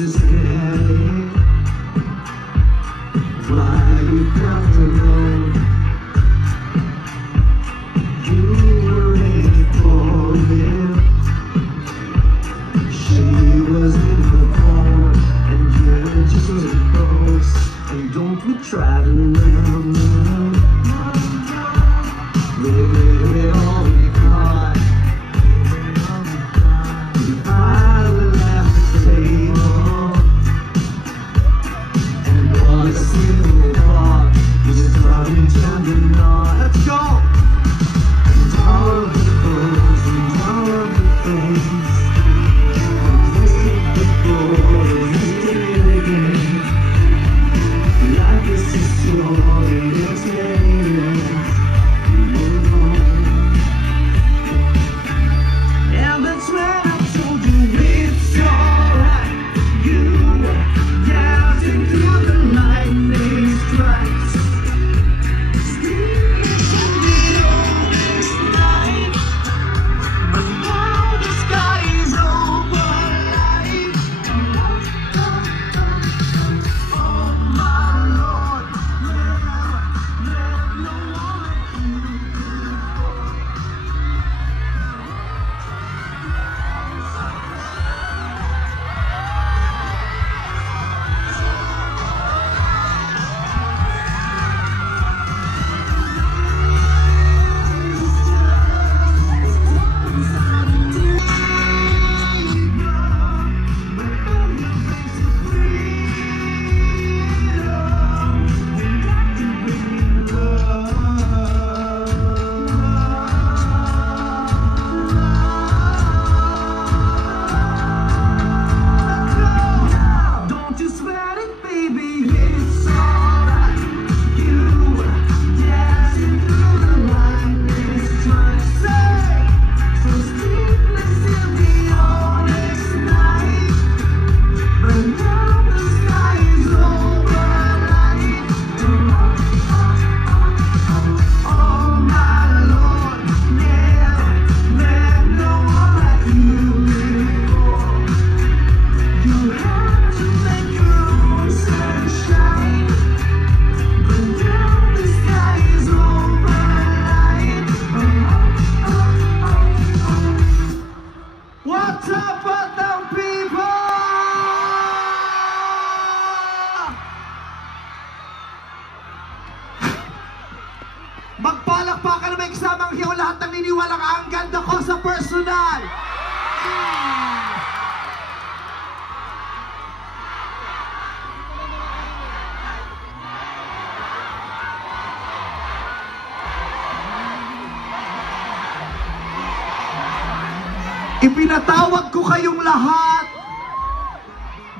just scared. Why you felt alone? You were ready for him. She was in the phone, and you're just so close. And don't we try to love? Live it all we got. I will have to table, and on a single thought, you just love me till the night. Let's go! And all of the clothes, and all of the things, and this is before, and this did it again. Life is just short, and it's endless. Move on. And that's when I told you it's alright. You were dancing through the lightning strikes, screaming in the darkest night. But now the sky is overlight. Oh my Lord, let no one like you. Don't you sweat it, baby, it's alright. You were dancing through the lightning strikes, so sleepless in the honest night. But now the sky is overlight. Oh my Lord, never let no one like you before. You had to make your own sunshine, but now the sky is overlight. What's up, other people? Magpalakpakan na may kasamang hiyaw lahat ng niniwala ka ang ganda ko sa personal. Ipinatawag ko kayong lahat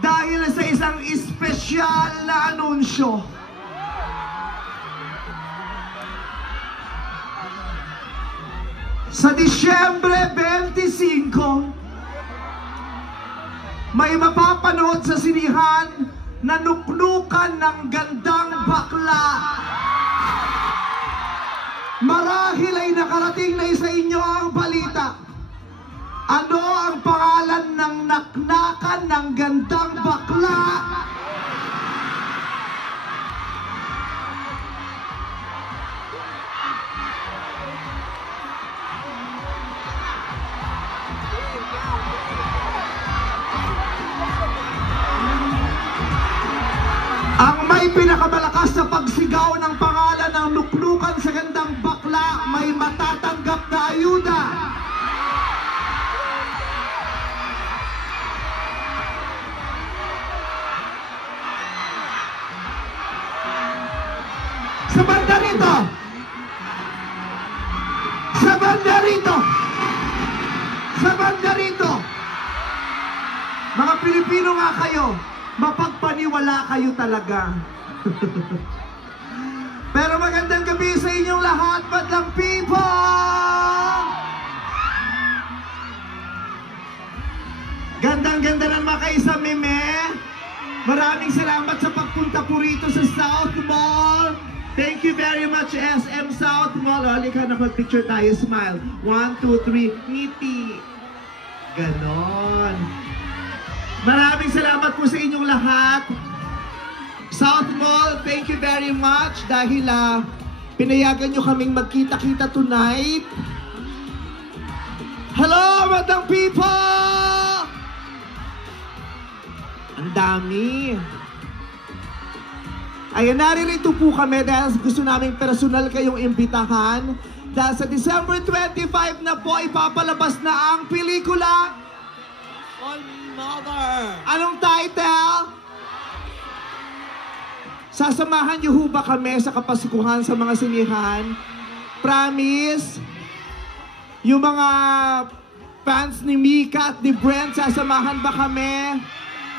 dahil sa isang espesyal na anunsyo. Sa Disyembre 25, may mapapanood sa sinihan na nuknukan ng gandang bakla. Marahil ay nakarating na sa inyo ang balita. Ano ang pangalan ng naknakan ng gandang bakla? Ang may pinakamalakas na pagsigaw ng pangalan ng nuknukan sa gandang bakla may matatanggap na ayuda. Sa banda rito! Sa banda rito! Sa banda rito! Mga Pilipino nga kayo, mapagpaniwala kayo talaga. Pero magandang gabi sa inyong lahat, madlang people! Gandang-ganda ng mga kaisa meme. Maraming salamat sa pagpunta po rito sa South Mall. Thank you very much, SM South Mall. Halika na, mag-picture tayo. Smile. 1, 2, 3. Ngiti. Ganon. Maraming salamat po sa inyong lahat. South Mall, thank you very much dahil pinayagan nyo kaming magkita-kita tonight. Hello, madang people! Ang dami. Ayan, naririto po kami dahil gusto namin personal kayong imbitahan. Dahil sa December 25 na po, ipapalabas na ang pelikula. Call Me Mother. Anong title? Sasamahan niyo ho ba kami sa kapasukuhan sa mga sinihan? Promise? Yung mga fans ni Mika at ni Brent, sasamahan ba kami?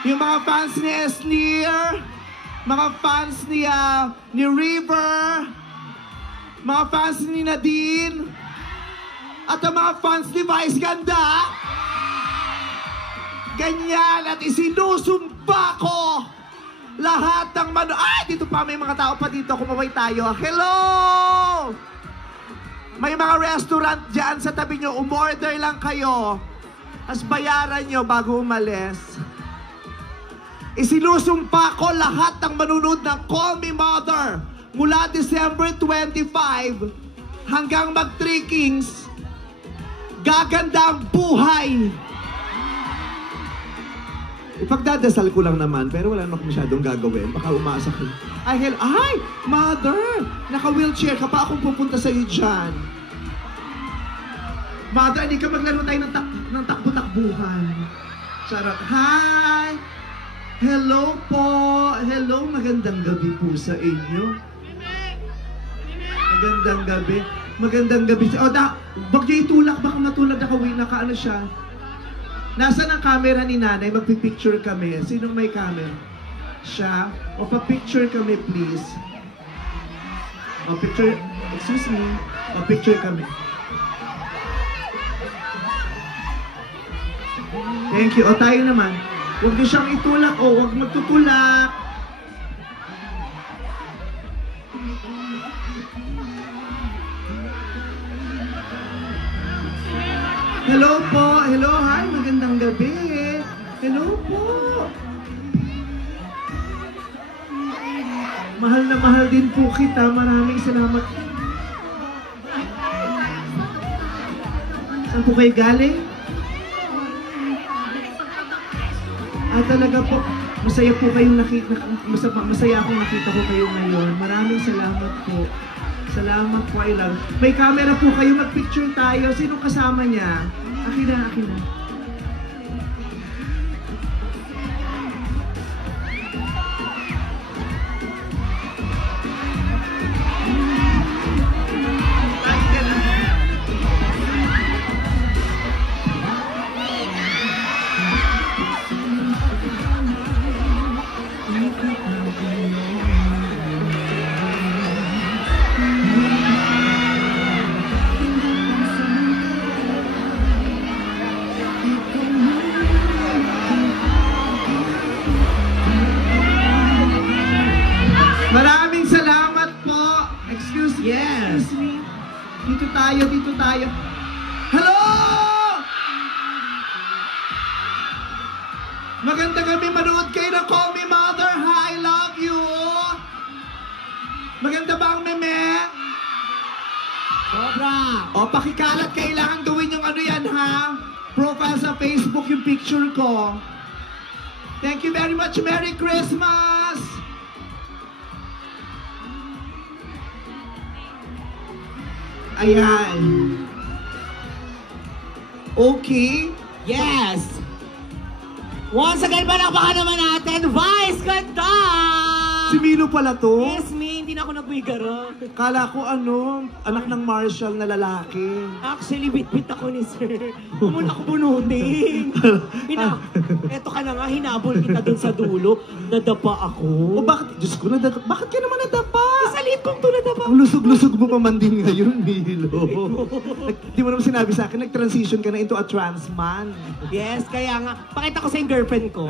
Yung mga fans ni Esnir? Mga fans ni River? Mga fans ni Nadine? At ang mga fans ni Vice Ganda? Ganyan, at isinusumpa ko lahat ng ay, dito pa, may mga tao pa dito. Kumaway tayo. Hello! May mga restaurant dyan sa tabi nyo. Umorder lang kayo. As bayaran nyo bago umalis. Isinusumpa ko lahat ng manunod ng Call Me Mother mula December 25 hanggang mag-3 Kings. Gaganda ang buhay. Ipagdadasal ko lang naman, pero wala naman masyadong gagawin. Baka umasa ko. Ay, Mother! Naka-wheelchair ka pa akong pupunta sa'yo dyan. Mother, hindi ka maglaro tayo ng takbo-takbuhan. Charot. Hi! Hello po! Hello, magandang gabi po sa inyo. Magandang gabi. Magandang gabi. Wag niyo itulak, baka matulad naka-ano siya. Nasaan ang camera ni nanay? Magpipicture kami. Sinong may camera? Siya? O pa-picture kami, please. O picture, excuse me. O picture kami. Thank you. O tayo naman. Huwag niyo siyang itulak. O huwag magtutulak. Hello po. Hello, hi. Magandang gabi. Hello po. Mahal na mahal din po kita. Maraming salamat. Saan po kayo galing? Talaga po. Masaya po kayong masaya akong nakita ko kayo ngayon. Maraming salamat po. Salamat po, I love. May camera po kayo, mag-picture tayo. Sino kasama niya? Akin na, akin na. Maraming salamat po. Excuse me. Dito tayo. Hello! Maganda kami manood kayo ng Call Me Mother, ha? I love you. Maganda ba ang meme? Sobra. O, pakikalat. Kailangan gawin yung ano yan, ha? Profile sa Facebook yung picture ko. Thank you very much. Merry Christmas! Ayan. Okay. Yes! Once again, palakpakan naman natin, Vice Ganda! Si Milo pala to? Yes, me, hindi na ako nabigaro. Kala ko anak ng Marshall na lalaki. Actually, bit-bit ako ni sir. Huwag mo na ako bunutin. Eto ka na nga, hinabol kita dun sa dulo. Nadapa ako. O bakit? Diyos ko, bakit ka naman nadapa? Sa liit kong to nadapa. Ang lusog-lusog mo pa man din ngayon, Milo. Di mo naman sinabi sa akin, nag-transition ka na into a trans man. Yes, kaya nga. Pakita ko sa yung girlfriend ko.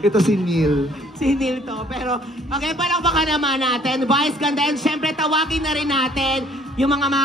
Ito si Neil. Si Neil to. Pero, okay, palakpakan naman natin. Vice Ganda. And syempre, tawagin na rin natin yung mga